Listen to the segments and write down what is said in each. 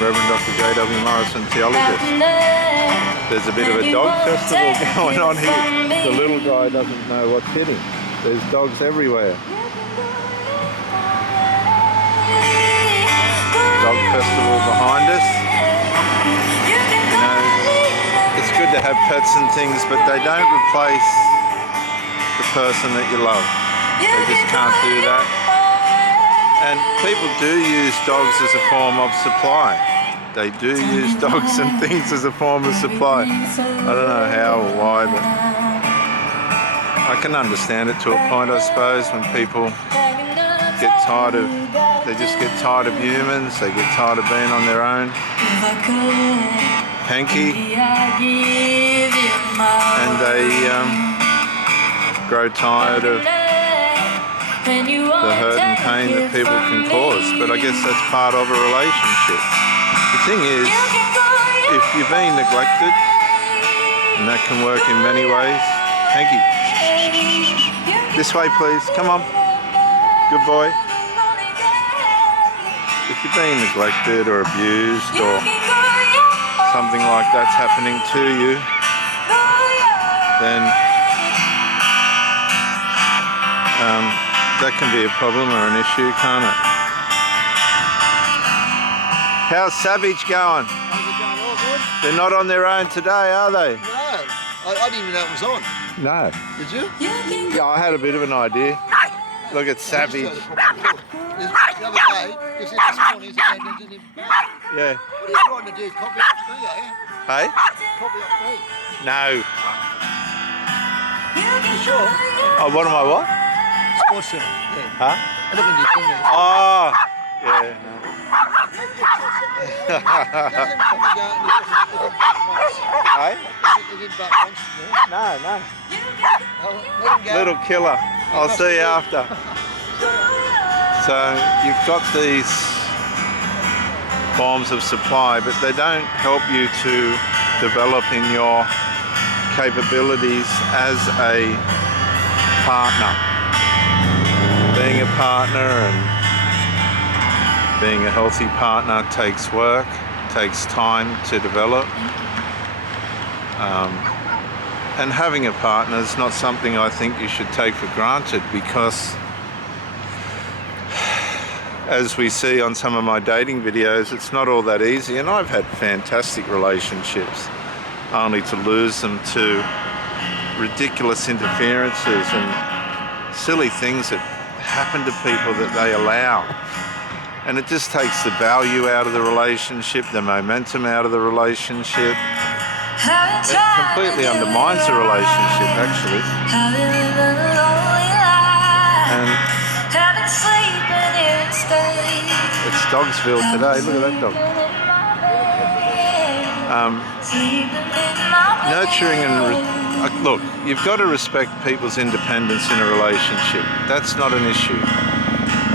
Reverend Dr. J.W. Morrison, theologist. There's a bit of a dog festival going on here. The little guy doesn't know what's hitting. There's dogs everywhere. Dog festival behind us. You know, it's good to have pets and things, but they don't replace the person that you love. They just can't do that. And people do use dogs as a form of supply. They do use dogs and things as a form of supply. I don't know how or why, but I can understand it to a point, I suppose, when people get tired of, they just get tired of humans, they get tired of being on their own. Hanky. And they grow tired of the hurt and pain that people can cause. But I guess that's part of a relationship. The thing is, if you're being neglected, and that can work in many ways. Hanky, this way please, come on. Good boy. If you're being neglected or abused or something like that's happening to you, then that can be a problem or an issue, can't it? How's Savage going? How's it going? All good? They're not on their own today, are they? No, I didn't even know it was on. No. Did you? Yeah, I had a bit of an idea. Look at Savage. The other day, he said this morning, he said, Yeah. what are you trying to do? Copy up me, eh? Hey? Copy up me. No. You sure? Oh, what am I, what? Sports Center. Yeah. Huh? I look at your thing there. Oh. Yeah, no. Hey? He did back once. No, no. Let him go. Little killer. I'll see you after. So you've got these forms of supply, but they don't help you to develop in your capabilities as a partner. Being a partner and being a healthy partner takes work, takes time to develop. And having a partner is not something I think you should take for granted, because as we see on some of my dating videos, it's not all that easy. And I've had fantastic relationships, only to lose them to ridiculous interferences and silly things that happen to people that they allow. And it just takes the value out of the relationship, the momentum out of the relationship. It completely undermines the relationship, actually. And it's Dogsville today. Look at that dog. Nurturing and look, you've got to respect people's independence in a relationship. That's not an issue.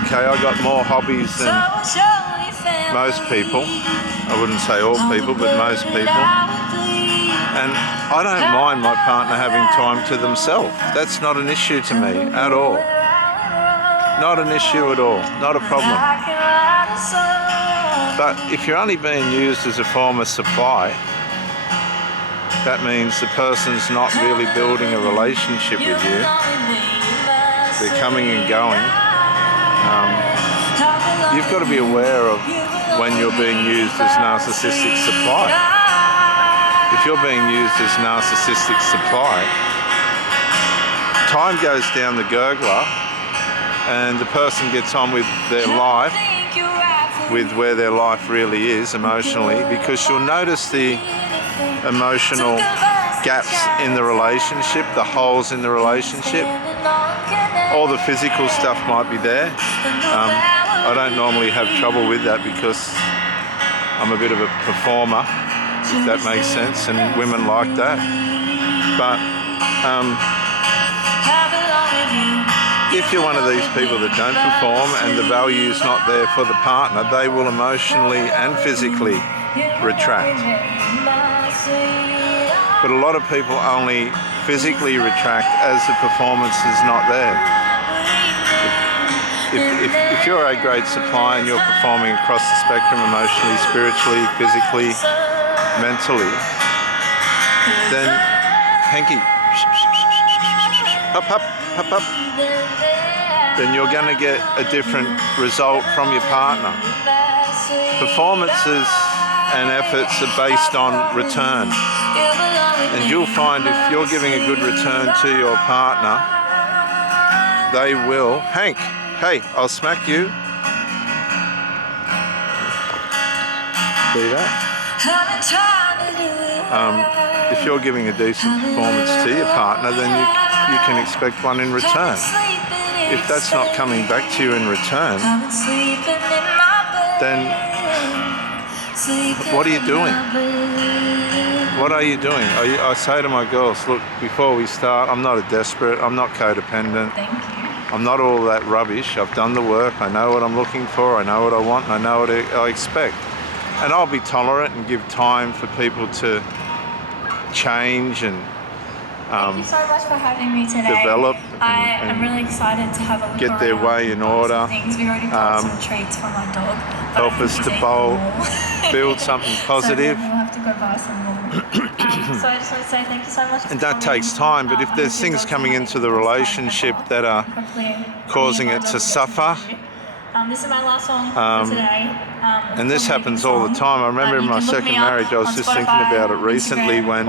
Okay, I got more hobbies than most people. I wouldn't say all people, but most people. And I don't mind my partner having time to themselves. That's not an issue to me at all. Not an issue at all. Not a problem. But if you're only being used as a form of supply, that means the person's not really building a relationship with you. They're coming and going. You've got to be aware of when you're being used as narcissistic supply. If you're being used as narcissistic supply, time goes down the gurgler and the person gets on with their life, with where their life really is emotionally, because you'll notice the emotional gaps in the relationship, the holes in the relationship. All the physical stuff might be there. I don't normally have trouble with that because I'm a bit of a performer, if that makes sense, and women like that. But if you're one of these people that don't perform and the value's not there for the partner, they will emotionally and physically retract. But a lot of people only physically retract as the performance is not there. if you're a grade supply and you're performing across the spectrum, emotionally, spiritually, physically, mentally, then hanky, hop, hop, hop, hop, then you're going to get a different result from your partner. Performances and efforts are based on return. And you'll find if you're giving a good return to your partner, they will, Hank, hey, I'll smack you. See that? If you're giving a decent performance to your partner, then you can expect one in return. If that's not coming back to you in return, then what are you doing? What are you doing? I say to my girls, look, before we start, I'm not a desperate, I'm not codependent. Thank you. I'm not all that rubbish. I've done the work, I know what I'm looking for, I know what I want, and I know what I expect. And I'll be tolerant and give time for people to change and Thank you so much for having me today. develop I'm really excited to have a look get their around, way in order. Things. We already bought some treats for my dog. Help us to bowl, build something positive. So we'll have to go buy some more. So I just want to say thank you so much. And that takes time, but if there's things coming into the relationship that are causing it to suffer, this is my last song for today. and this happens all the time. I remember in my second marriage, I was just thinking about it recently when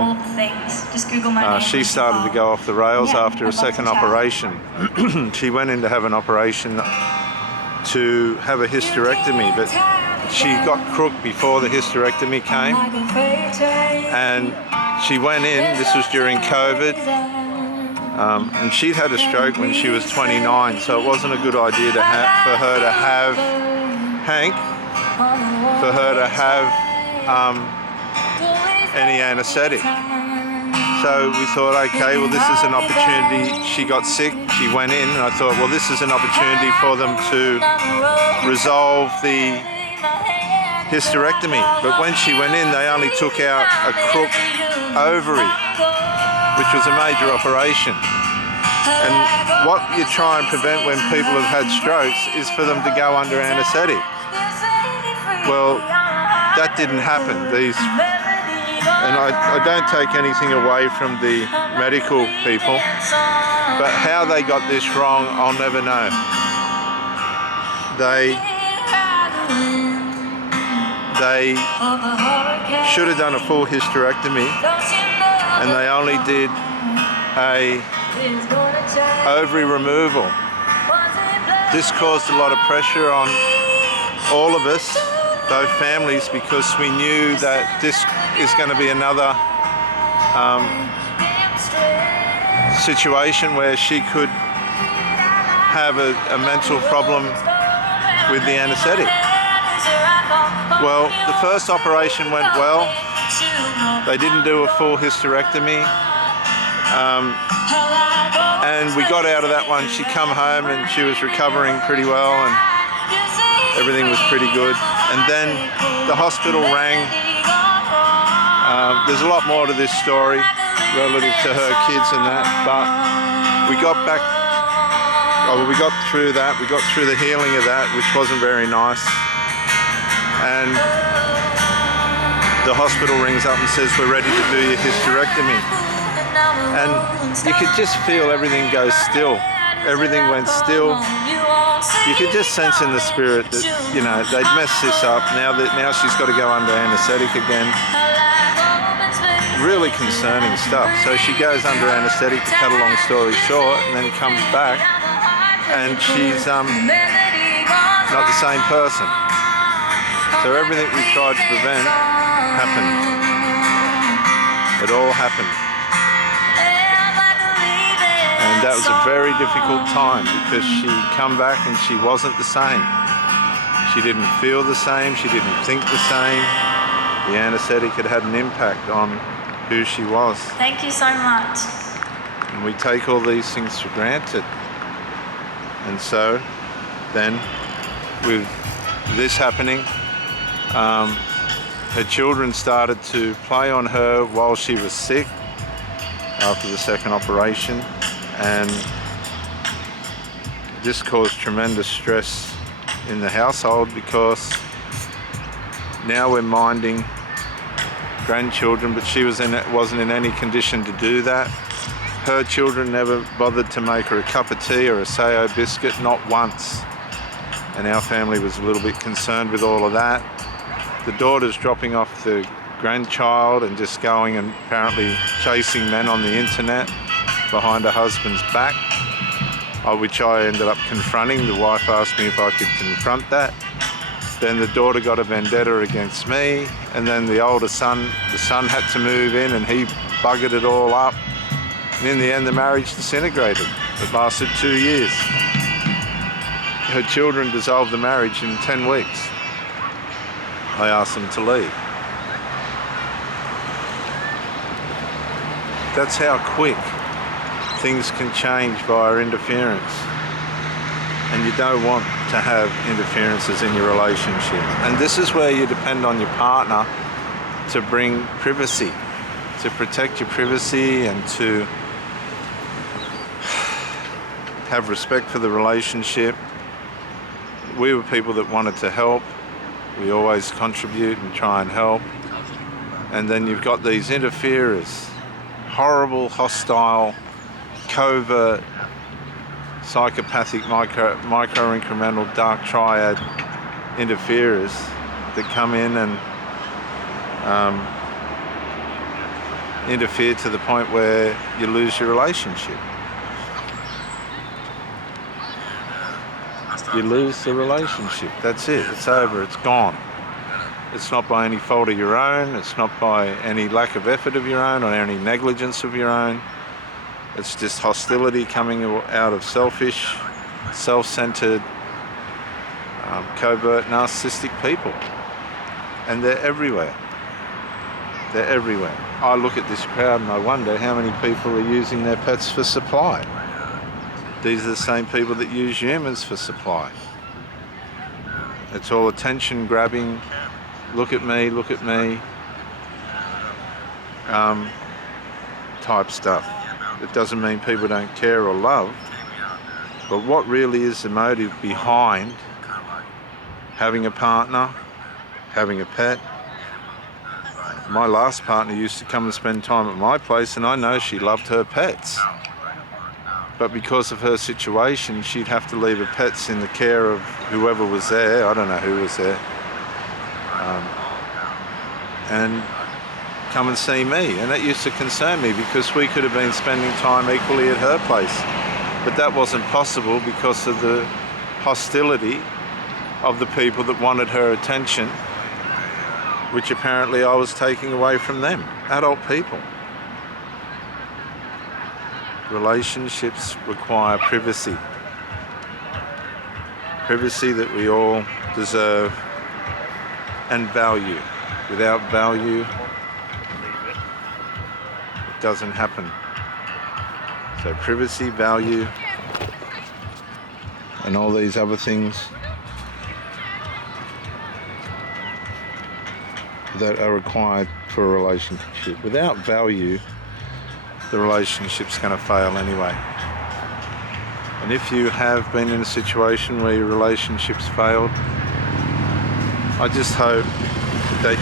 she started to go off the rails after a second operation. She went in to have an operation to have a hysterectomy, but she got crook before the hysterectomy came, and she went in, this was during COVID, and she'd had a stroke when she was 29, so it wasn't a good idea to for her to have Hank, for her to have any anaesthetic. So we thought, okay, well, this is an opportunity. She got sick, she went in, and I thought, well, this is an opportunity for them to resolve the hysterectomy. But when she went in, they only took out a crook ovary, which was a major operation. And what you try and prevent when people have had strokes is for them to go under anaesthetic. Well, that didn't happen. And I don't take anything away from the medical people, but how they got this wrong, I'll never know. They should have done a full hysterectomy, and they only did a ovary removal. This caused a lot of pressure on all of us, both families, because we knew that this is going to be another situation where she could have a mental problem with the anaesthetic. Well, the first operation went well. They didn't do a full hysterectomy. And we got out of that one. She come home and she was recovering pretty well and everything was pretty good. And then the hospital rang. There's a lot more to this story relative to her kids and that, but we got through that. We got through the healing of that, which wasn't very nice. And the hospital rings up and says, we're ready to do your hysterectomy. And you could just feel everything go still. Everything went still. You could just sense in the spirit that, you know, they'd messed this up. Now she's got to go under anaesthetic again. Really concerning stuff. So she goes under anaesthetic, to cut a long story short, and then comes back, and she's not the same person. So everything we tried to prevent happened. It all happened. And that was a very difficult time because she'd come back and she wasn't the same. She didn't feel the same, she didn't think the same. The anaesthetic had had an impact on who she was. Thank you so much. And we take all these things for granted. And so then with this happening, her children started to play on her while she was sick after the second operation, and this caused tremendous stress in the household because now we're minding grandchildren, but she wasn't in any condition to do that. Her children never bothered to make her a cup of tea or a sayo biscuit, not once. And our family was a little bit concerned with all of that. The daughter's dropping off the grandchild and just going and apparently chasing men on the internet behind her husband's back, which I ended up confronting. The wife asked me if I could confront that. Then the daughter got a vendetta against me, and then the older son, the son had to move in and he buggered it all up. And in the end, the marriage disintegrated. It lasted 2 years. Her children dissolved the marriage in 10 weeks. I asked them to leave. That's how quick things can change via interference. And you don't want to have interferences in your relationship. And this is where you depend on your partner to bring privacy, to protect your privacy and to have respect for the relationship. We were people that wanted to help. We always contribute and try and help. And then you've got these interferers, horrible, hostile, covert, psychopathic, micro-incremental, dark triad interferers that come in and interfere to the point where you lose your relationship. You lose the relationship. That's it. It's over. It's gone. It's not by any fault of your own. It's not by any lack of effort of your own or any negligence of your own. It's just hostility coming out of selfish, self-centered, covert, narcissistic people. And they're everywhere. They're everywhere. I look at this crowd and I wonder how many people are using their pets for supply. These are the same people that use humans for supply. It's all attention grabbing, look at me, type stuff. It doesn't mean people don't care or love, but what really is the motive behind having a partner, having a pet? My last partner used to come and spend time at my place, and I know she loved her pets. But because of her situation, she'd have to leave her pets in the care of whoever was there. I don't know who was there. And come and see me. And that used to concern me because we could have been spending time equally at her place. But that wasn't possible because of the hostility of the people that wanted her attention, which apparently I was taking away from them, adult people. Relationships require privacy. Privacy that we all deserve and value. Without value, it doesn't happen. So privacy, value, and all these other things that are required for a relationship. Without value, the relationship's going to fail anyway. And if you have been in a situation where your relationship's failed, I just hope that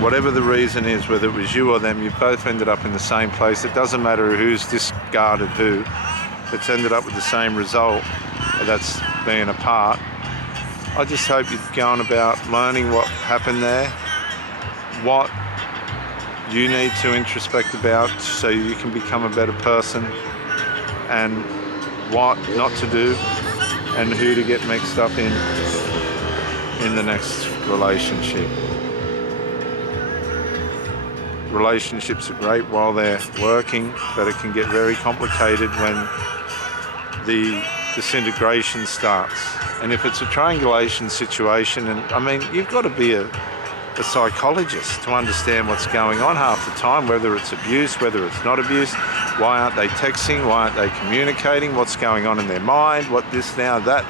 whatever the reason is, whether it was you or them, you've both ended up in the same place. It doesn't matter who's discarded who, it's ended up with the same result, that's being apart. I just hope you're going about learning what happened there, what you need to introspect about so you can become a better person, and what not to do and who to get mixed up in the next relationship. Relationships are great while they're working, but it can get very complicated when the disintegration starts. And if it's a triangulation situation, and I mean, you've got to be a psychologist to understand what's going on half the time, whether it's abuse, whether it's not abuse, why aren't they texting, why aren't they communicating, what's going on in their mind, what this, now, that,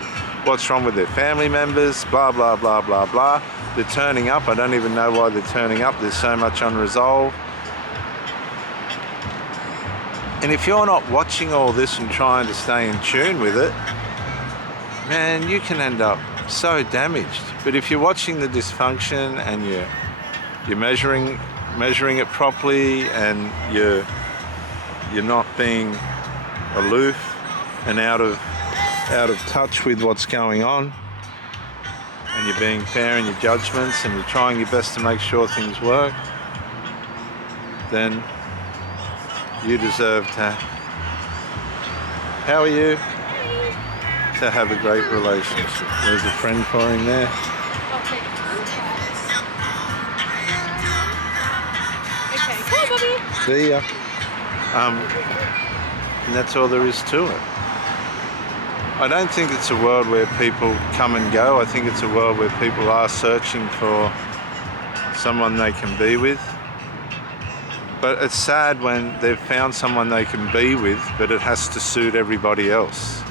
what's wrong with their family members, blah, blah, blah, blah, blah. They're turning up, I don't even know why they're turning up, there's so much unresolved. And if you're not watching all this and trying to stay in tune with it, man, you can end up so damaged. But if you're watching the dysfunction and you're measuring it properly, and you're not being aloof and out of touch with what's going on, and you're being fair in your judgments, and you're trying your best to make sure things work, then you deserve to, how are you? To have a great relationship. There's a friend for him there. Okay. Okay. Bye, Bobby. See ya. And that's all there is to it. I don't think it's a world where people come and go. I think it's a world where people are searching for someone they can be with. But it's sad when they've found someone they can be with, but it has to suit everybody else.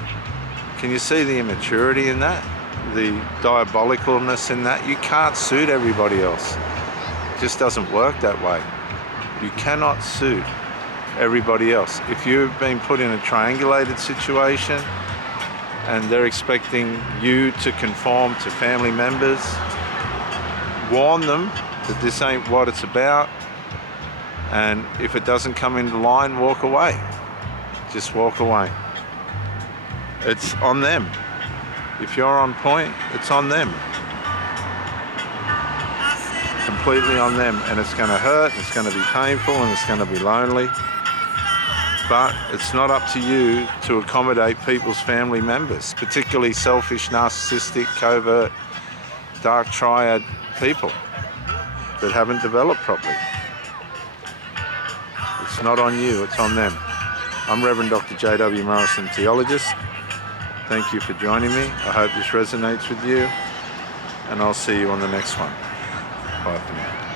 Can you see the immaturity in that? The diabolicalness in that? You can't suit everybody else. It just doesn't work that way. You cannot suit everybody else. If you've been put in a triangulated situation and they're expecting you to conform to family members, warn them that this ain't what it's about, and if it doesn't come into line, walk away. Just walk away. It's on them. If you're on point, it's on them. Completely on them, and it's going to hurt, it's going to be painful, and it's going to be lonely. But it's not up to you to accommodate people's family members, particularly selfish, narcissistic, covert, dark triad people that haven't developed properly. It's not on you, it's on them. I'm Reverend Dr. J.W. Morrison, theologist. Thank you for joining me. I hope this resonates with you, and I'll see you on the next one. Bye for now.